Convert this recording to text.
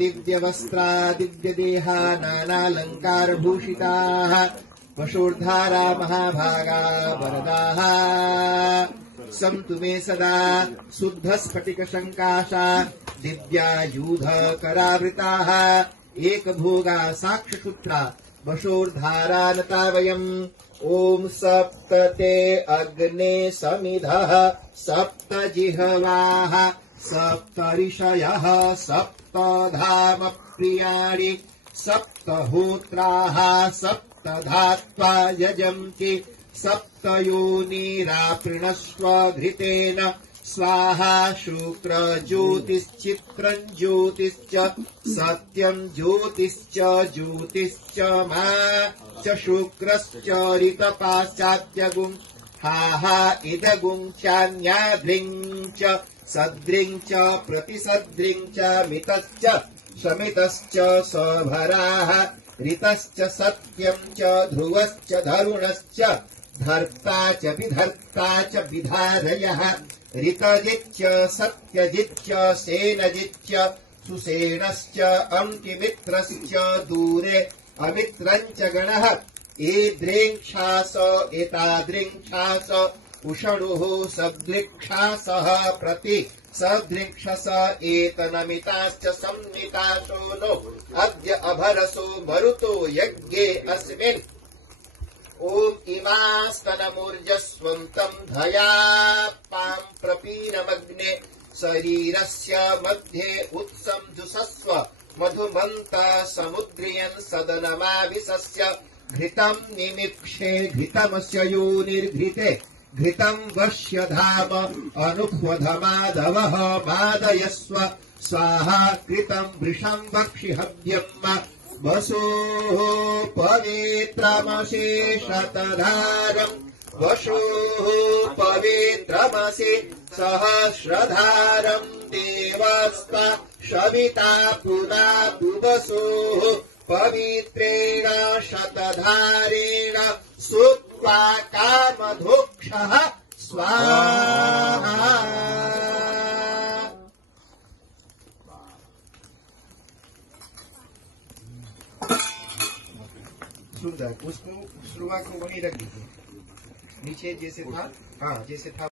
दिव्यवस्त्रा दिव्यदेहा नानालङ्कारभूषिताः वशोर्धारा महाभागा वरदाः सन्तु मे सदा शुद्धस्फटिकशङ्काशा दिव्यायूधकरावृताः एकभोगा साक्षसूत्रा वशोर्धारानता वयम् ॐ सप्त ते अग्ने समिधः सप्त जिह्वाः सप्त ऋषयः सप्त धाम प्रियाणि सप्त होत्राः सप्त धात्वा यजन्ति सप्त योनिरापृणस्व घृतेन स्वाहा शुक्र ज्योतिश्चित्रम् ज्योतिश्च सत्यम् ज्योतिश्च ज्योतिश्च मा च शुक्रश्च ऋतपाश्चात्यगुम् हा इदगुम् चान्याद्रिम् च सद्रिम् च प्रतिसद्रिम् च मितश्च शमितश्च सभराः ऋतश्च सत्यम् च ध्रुवश्च धरुणश्च धर्ता च विधारयः ऋतजिच्च सत्यजिच्च सेनजिच्च सुसेनश्च अंकिमित्रश्च दूरे अमित्रम् च गणः ईद्रेक्षास एतादृक्षास उषणुः सदृक्षासः प्रति सदृक्षस एतनमिताश्च संमिताशो नो अद्य अभरसो मरुतो यज्ञे अस्मिन् ॐ इमास्तनमूर्जस्वन्तम् धयापाम् प्रपीनमग्ने शरीरस्य मध्ये उत्संजुषस्व मधुमन्ता समुद्रियन् सदनमाविशस्य घृतम् निमिक्षे घृतमस्य योनिर्घृते घृतम् वश्यधाम अनुह्वधमादवः मादयस्व स्वाहा कृतम् वृषम् वक्षिहव्यम् वसोः पवित्रमशेषतधारम् वशोः पवित्रमसि सहस्रधारम् देवस्ता शविता पुरा दुवसोः पवित्रेण शतधारेण सुत्वा कामधोक्षः स्वाहा। सुंदर, उसको शुरुआत को वहीं रख दीजिए, नीचे जैसे था, हाँ जैसे था।